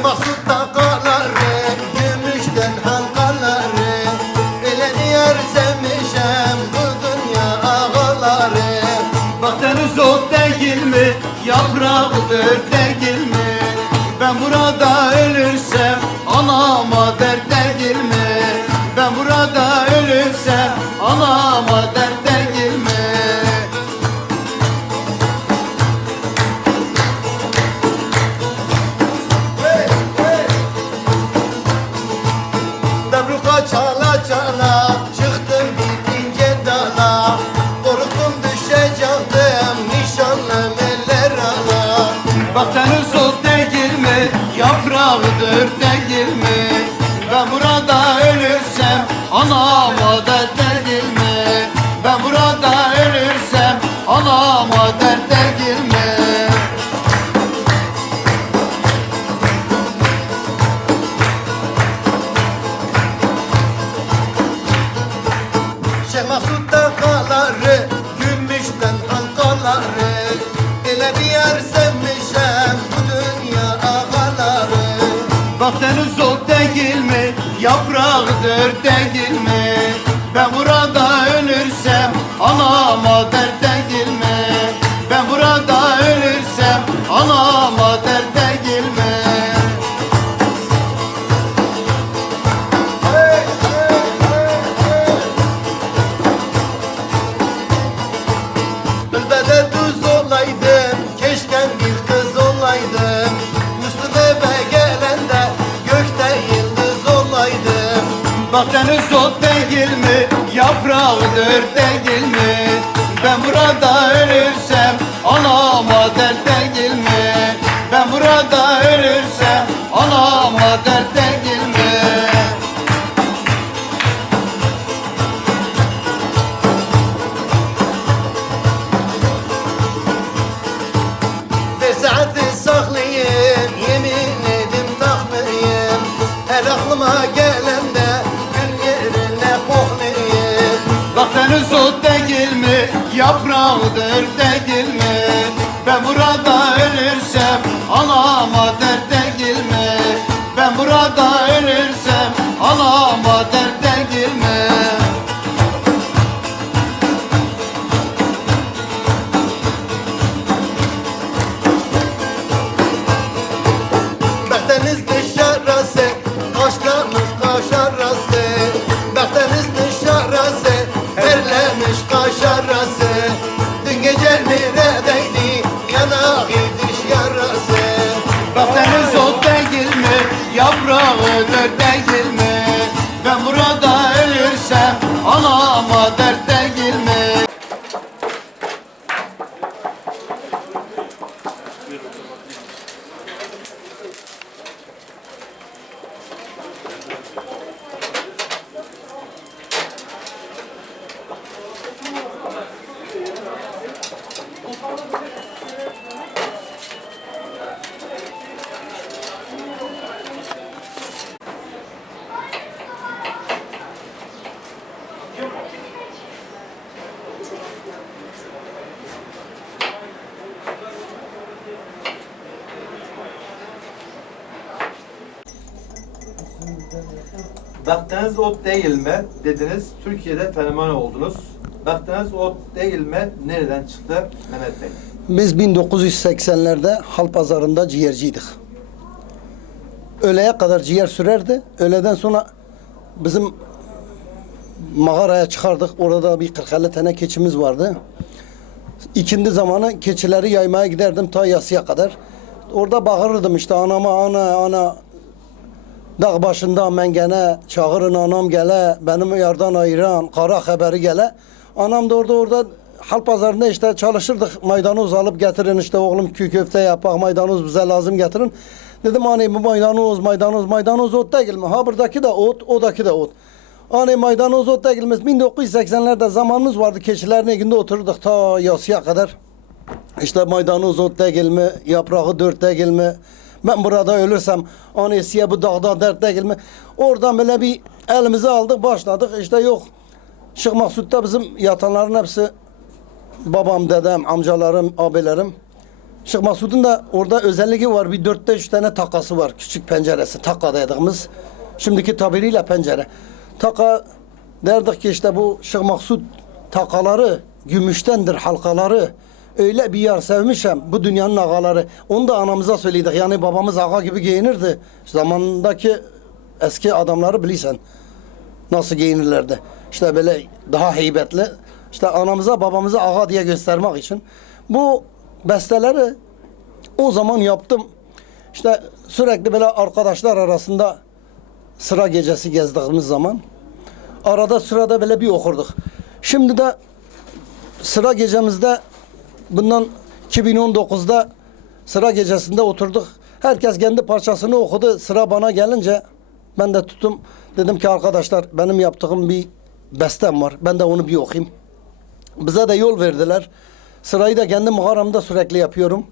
Mahsud takaları Gümüşten halkaları Öyle diyar sevmişem Bu ağaları Baktınız o değil mi? Yaprağıdır değil mi? Ben burada ölürsem anama dert değil mi? Ben burada ölürsem anama dert ala Baktınız o değil? Yaprağıdır Yaprağıdır değil mi? Ben burada ölürsem anama dert Baktınız o değil mi? Yaprağıdır değil mi? Ben burada ölürsem anama dert değil mi? Ben burada ölürsem anama dert değil mi? Bir saati saklayayım Yemin edim takmayayım Her aklıma gelende Yaprağıdır Dün gece neredeydi Baktığınız ot değil mi dediniz. Türkiye'de fenomen oldunuz. Baktığınız ot değil mi nereden çıktı Mehmet Bey? Biz 1980'lerde hal pazarında ciğerciydik. Öğleye kadar ciğer sürerdi. Öğleden sonra bizim mağaraya çıkardık. Orada bir 40-50 tane keçimiz vardı. İkindi zamanı keçileri yaymaya giderdim ta yasıya kadar. Orada bağırırdım işte anama ana ana dağ başında mən gene çağırın anam gele benim yardan ayıran kara haberi gele. Anam da orada orada hal pazarında işte çalışırdık maydanoz alıp getirin işte oğlum köy köfte yapak maydanoz bize lazım getirin. Dedim anne bu maydanoz maydanoz maydanoz ot değil mi? Ha buradaki de ot odaki de ot. Hani maydanoz ot değilmez. 1980'lerde zamanımız vardı keçilerin eginde oturduk ta yasıya kadar. İşte maydanoz ot değil mi? Yaprağı dört değil mi? Ben burada ölürsem annesiye bu dağda dert değil mi? Oradan böyle bir elimizi aldık başladık. İşte yok. Şık Maksut'ta bizim yatanların hepsi babam, dedem, amcalarım, abilerim. Şeyh Masud'un da orada özelliği var. Bir dörtte üç tane takası var. Küçük penceresi. Taka dediğimiz. Şimdiki tabiriyle pencere. Taka derdik ki işte bu Şeyh Maksud takaları gümüştendir halkaları. Öyle bir yer sevmişim bu dünyanın ağaları. Onu da anamıza söyledik. Yani babamız ağa gibi giyinirdi. Zamandaki eski adamları bilirsen nasıl giyinirlerdi. İşte böyle daha heybetli. İşte anamıza babamıza ağa diye göstermek için. Bu besteleri o zaman yaptım. İşte sürekli böyle arkadaşlar arasında sıra gecesi gezdiğimiz zaman arada sırada böyle bir okurduk. Şimdi de sıra gecemizde bundan 2019'da sıra gecesinde oturduk. Herkes kendi parçasını okudu. Sıra bana gelince ben de tuttum. Dedim ki arkadaşlar benim yaptığım bir bestem var. Ben de onu bir okuyayım. Bize de yol verdiler. Sırayı da kendi mağaramda sürekli yapıyorum.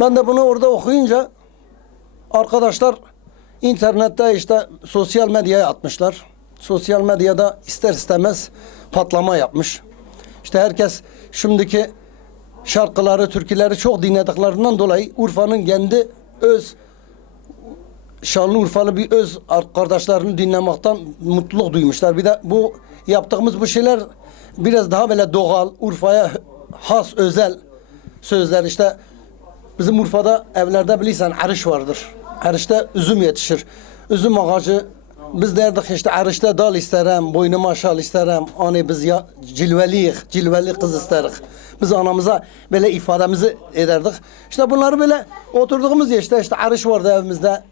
Ben de bunu orada okuyunca arkadaşlar internette işte sosyal medyaya atmışlar. Sosyal medyada ister istemez patlama yapmış. İşte herkes şimdiki şarkıları, türküleri çok dinlediklerinden dolayı Urfa'nın kendi öz Şanlıurfalı bir öz kardeşlerini dinlemekten mutluluk duymuşlar. Bir de bu yaptığımız bu şeyler biraz daha böyle doğal, Urfa'ya has, özel sözler. İşte bizim Urfa'da evlerde bilirsen arış vardır. Arışta üzüm yetişir. Üzüm ağacı biz derdik işte arışta dal isterim, boynuma şal isterim. Hani biz ya cilveliyik, cilveli kız isterik. Biz anamıza böyle ifademizi ederdik. İşte bunları böyle oturduğumuz işte işte arış vardı evimizde.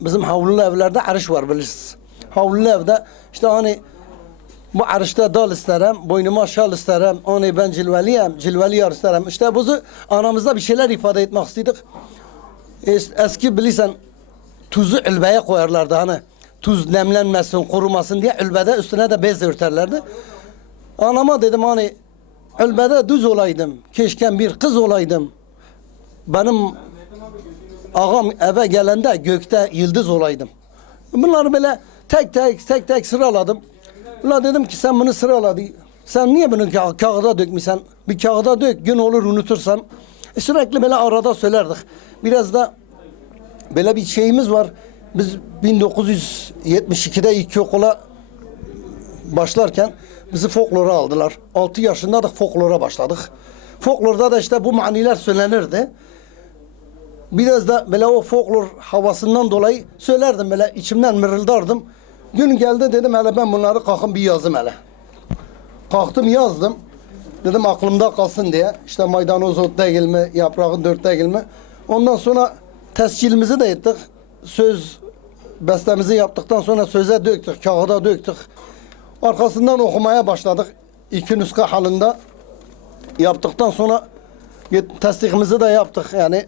Bizim havlulu evlerde arış var bilirsiniz. Havlulu evde işte hani bu arışta dal isterim, boynuma şal isterim, hani ben cilveliyim, cilveli yar isterim. İşte buzu anamızda bir şeyler ifade etmek istedik. Es- Eski bilirsen tuzu ülbeye koyarlardı hani. Tuz nemlenmesin, kurumasın diye ülbede üstüne de bez örterlerdi. Anama dedim hani ülbede düz olaydım, keşke bir kız olaydım. Benim ağam eve gelende gökte yıldız olaydım. Bunları böyle tek tek tek tek sıraladım. Ulan dedim ki sen bunu sıraladı. Sen niye bunu ka- kağıda dökmüşsen? Bir kağıda dök gün olur unutursan. E sürekli böyle arada söylerdik. Biraz da böyle bir şeyimiz var. Biz 1972'de ilk okula başlarken bizi folklora aldılar. 6 yaşında da folklora başladık. Folklorda da işte bu maniler söylenirdi. Biraz da böyle o folklor havasından dolayı söylerdim böyle içimden mırıldardım. Gün geldi dedim hele ben bunları kalkın bir yazım hele. Kalktım yazdım. Dedim aklımda kalsın diye. İşte maydanoz ot değil mi, yaprağın dört değil mi. Ondan sonra tescilimizi de ettik. Söz bestemizi yaptıktan sonra söze döktük, kağıda döktük. Arkasından okumaya başladık. İki nüska halinde yaptıktan sonra tasdikimizi de yaptık. Yani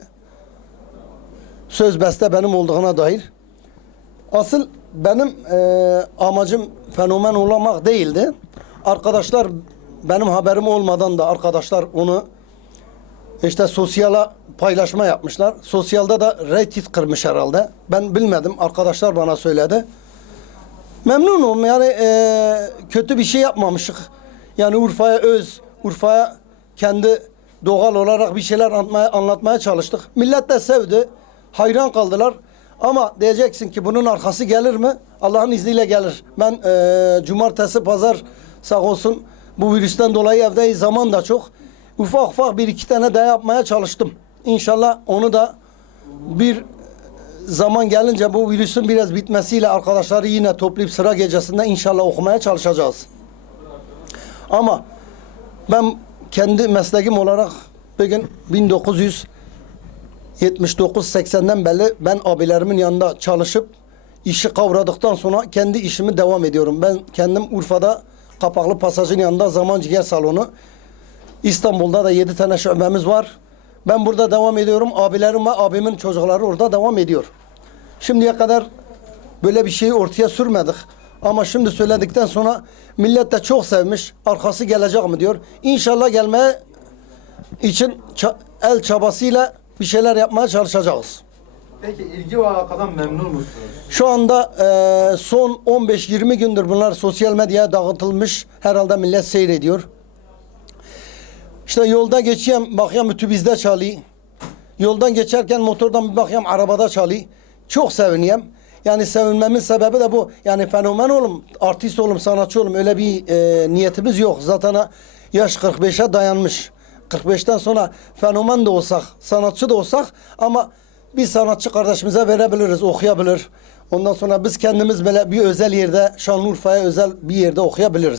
söz beste benim olduğuna dair. Asıl benim eee, amacım fenomen olamak değildi. Arkadaşlar benim haberim olmadan da arkadaşlar onu işte sosyala paylaşma yapmışlar. Sosyalda da retweet kırmış herhalde. Ben bilmedim. Arkadaşlar bana söyledi. Memnunum. Yani eee, kötü bir şey yapmamışık. Yani Urfa'ya öz, Urfa'ya kendi doğal olarak bir şeyler anlatmaya, anlatmaya çalıştık. Millet de sevdi. Hayran kaldılar. Ama diyeceksin ki bunun arkası gelir mi? Allah'ın izniyle gelir. Ben eee, cumartesi, pazar sağ olsun bu virüsten dolayı evdeyiz. Zaman da çok. Ufak ufak bir iki tane daha yapmaya çalıştım. İnşallah onu da bir zaman gelince bu virüsün biraz bitmesiyle arkadaşları yine toplayıp sıra gecesinde inşallah okumaya çalışacağız. Ama ben kendi mesleğim olarak bugün 1979-80'den beri ben abilerimin yanında çalışıp işi kavradıktan sonra kendi işimi devam ediyorum. Ben kendim Urfa'da Kapaklı Pasaj'ın yanında Zaman Ciğer Salonu İstanbul'da da 7 tane şubemiz var. Ben burada devam ediyorum. Abilerim ve abimin çocukları orada devam ediyor. Şimdiye kadar böyle bir şeyi ortaya sürmedik. Ama şimdi söyledikten sonra millet de çok sevmiş. Arkası gelecek mi diyor. İnşallah gelmeye için el çabasıyla bir şeyler yapmaya çalışacağız. Peki ilgi ve alakadan memnun musunuz? Şu anda eee, son 15-20 gündür bunlar sosyal medyaya dağıtılmış. Herhalde millet seyrediyor. İşte yolda geçeyim, bakıyorum ütübizde çalıyor. Yoldan geçerken motordan bir bakıyorum arabada çalıyor. Çok seviniyorum. Yani sevinmemin sebebi de bu. Yani fenomen olum, artist olum, sanatçı olum öyle bir e, niyetimiz yok. Zaten yaş 45'e dayanmış. 45'ten sonra fenomen de olsak, sanatçı da olsak ama bir sanatçı kardeşimize verebiliriz, okuyabilir. Ondan sonra biz kendimiz böyle bir özel yerde, Şanlıurfa'ya özel bir yerde okuyabiliriz.